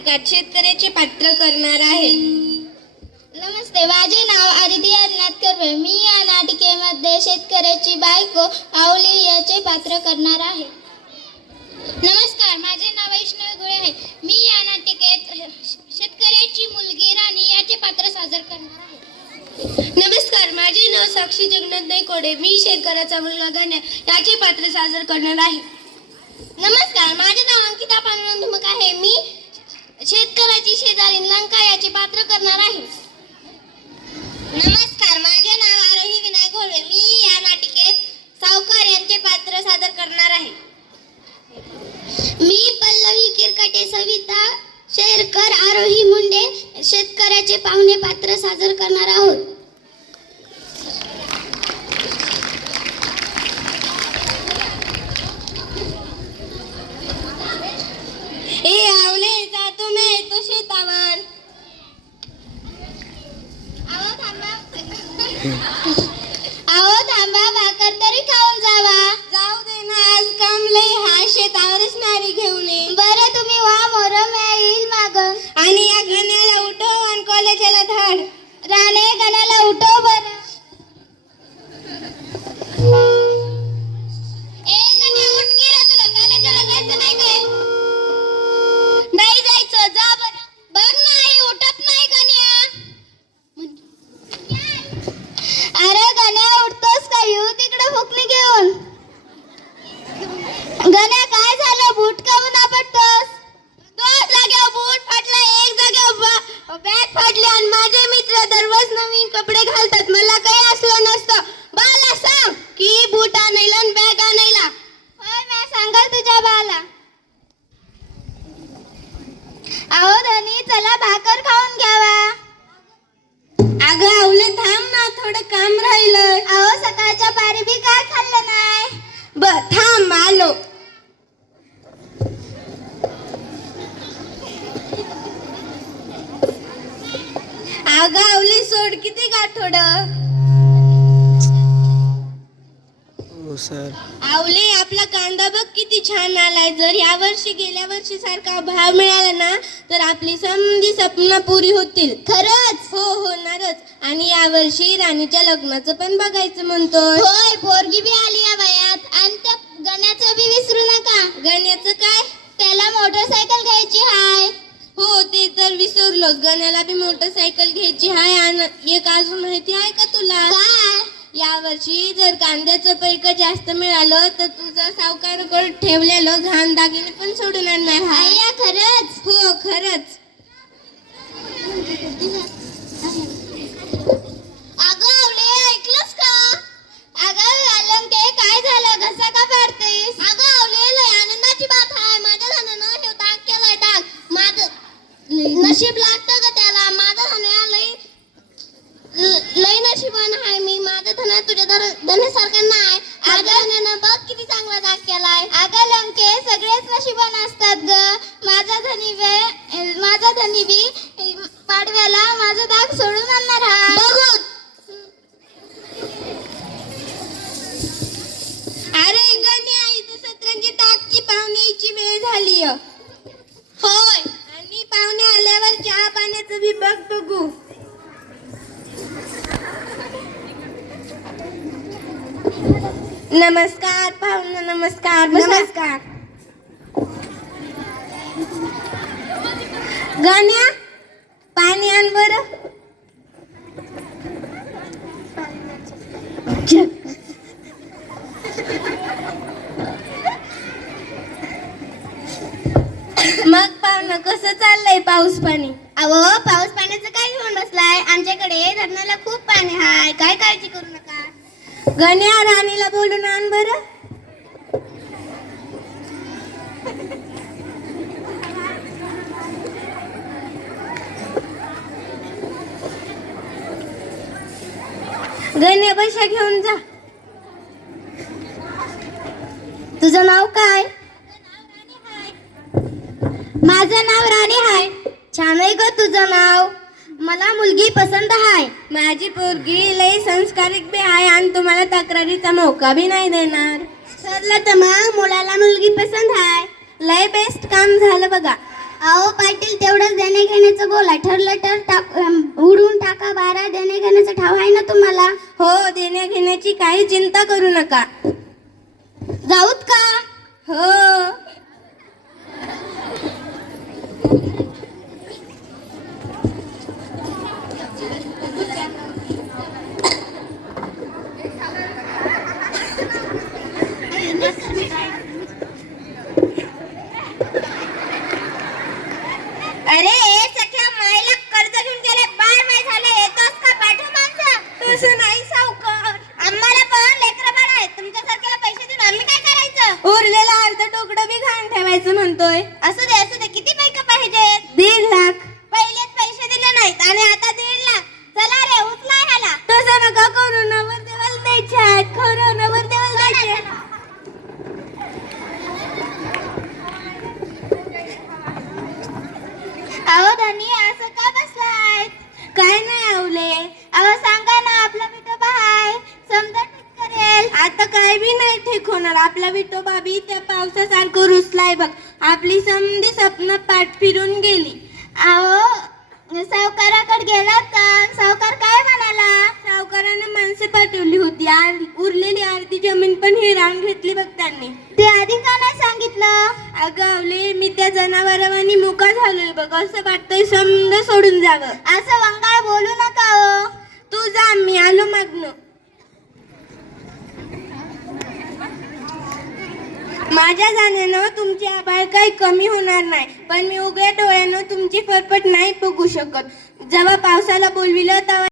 नाटिकात शेतकऱ्याचे पात्र करणार आहे. नमस्ते माझे नाव अज्ञात कर्वे. मी या नाटिकेमध्ये शेतकऱ्याची बायको आवली याचे पात्र करणार आहे. नमस्कार माझे नाव वैष्णव गोळे आहे. मी या नाटिकेत शेतकऱ्याची मुलगी राणी याचे पात्र सादर करणार आहे. नमस्कार माझे नाव साक्षी जगन्नाथ नाईकोडे मी शेतकऱ्याचा मुलगा गण्या याचे पात्र सादर करणार आहे. नमस्कार माझे नाव अंकिता पांडुरंग आहे. मी शेतकऱ्याची शेजारी लंका याचे पात्र करणार आहे. नमस्कार. मी शेतावर गाठोड हो सर. आवले आपला कांदा बघ किती छान आलाय. जर या वर्षी गेल्या वर्षी सारखा भाव मिळाला ना तर आपली समधी स्वप्न पुरी होतील. खरंच? हो होणारच. आणि या वर्षी राणीच्या लग्नाचं पण बघायचं म्हणतोय. होय पोरगी बी आली या वयात. आणि त्या गण्याचं बी विसरू नका. गण्याचं काय? त्याला मोटरसायकल घ्यायची हाय. तर विसरलोच गण्याला बी मोटरसायकल घ्यायची आणि एक अजून माहिती आहे का तुला? काय? या वर्षी जर कांद्याचं पैक जास्त मिळालं तर तुझं सावकाराकडे ठेवलेलं? घाण दागिने पण सोडून आणणार आहे आया खरंच? हो खरंच. अगं आवले ऐकलंस का? अगं आलं ते काय झालं? घसा का पाडतेस अगं आवले लय आनंदाची बात आहे माझ्या धनानं हे दाग केलाय दाग माझं नशीब लागतं का त्याला? माझं धन लय ल- लय नशिबान आहे मी. माझं धन तुझ्या धन धनासारखं नाही. माझ्या धनानं बघ किती चांगला दाग केलाय. अगं लंके सगळेच नशिबान असतात ग. माझा धनी वे माझा धनी बी पाडव्याला माझा दाग सोडून आणणार हा. बघू नमस्कार पाहुणा नमस्कार नमस्कार. गण्या पाणी आण बरं. मग पाहुणा कसं चाललंय पाऊस पाणी? अहो पाऊस पाण्याचं काय घेऊन बसलाय. आमच्याकडे धरणाला खूप पाणी हाय काय काळजी करू नका. गण्या राणीला बोलून आण बरं. गण्या पैसा घेऊन जा. तुझं नाव काय? माझं नाव राणी हाय. छान आहे ग तुझं नाव. मला मुलगी पसंत हाय माझी पोरगी लय संस्कारिक बी आहे आणि तुम्हाला तक्रारीचा मौका बी नाही देणार. ठरलं तर मग मुलाला मुलगी पसंत हाय लय बेस्ट काम झालं बघा. अहो पाटील तेवढंच देणे घेण्याचं बोला. ठरलं तर टाक अं, उडवून टाका बारा. देणे घेण्याचं ठाव आहे ना तुम्हाला? हो देण्या घेण्याची काही चिंता करू नका. जाऊत का? हो अरे सख्या मायला कर्ज घेऊन गेले बाळ माय झाले येतोस का पाठव माणसं तसं नाही सावकार आम्हाला पण लेकरं बाळ आहेत तुमच्यासारख्याला पैसे देऊन आम्ही काय करायचं उरलेला अर्ध तुकडं बी घाण ठेवायचं म्हणतोय असू दे असू दे किती पैका पाहिजेत दीड लाख पहिलेच पैसे दिले नाहीत आणि आता दीड लाख चला रे उचला ह्याला तसं नका करू नवर देवाला द्यायचे आहेत खरं नवर देवाला द्यायचे अहो धनी असं का बसलाय काय नाही आवले अहो सांगा ना आपला विठोबा हाय समजा ठीक करेल आता काय बी नाही ठीक होणार आपला विठोबा बी त्या पावसासारखं रुसलाय बघ. आपली समधी स्वप्न पाठ फिरून गेली. अहो सावकाराकडे गेलात का? सावकार काय म्हणाला? सावकाराने माणसे पाठवली होती. उरलेली अर्धी जमीन पण हिरावून घेतली बघ त्यांनी. ते आधी का नाही सांगितलं? अगं आवले मी त्या जनावरांनी मुका झालोय बघ. असं वाटतंय समज सोडून जावं. असं वंगाळ बोलू नका हो. तू जा मी आलो मागणं माझ्या जाण्यानं तुमची आभाळ काही कमी होणार नाही पण मी उघड्या डोळ्यानं तुमची फरफट नाही बघू शकत. जेव्हा पावसाला बोलविलं तेव्हा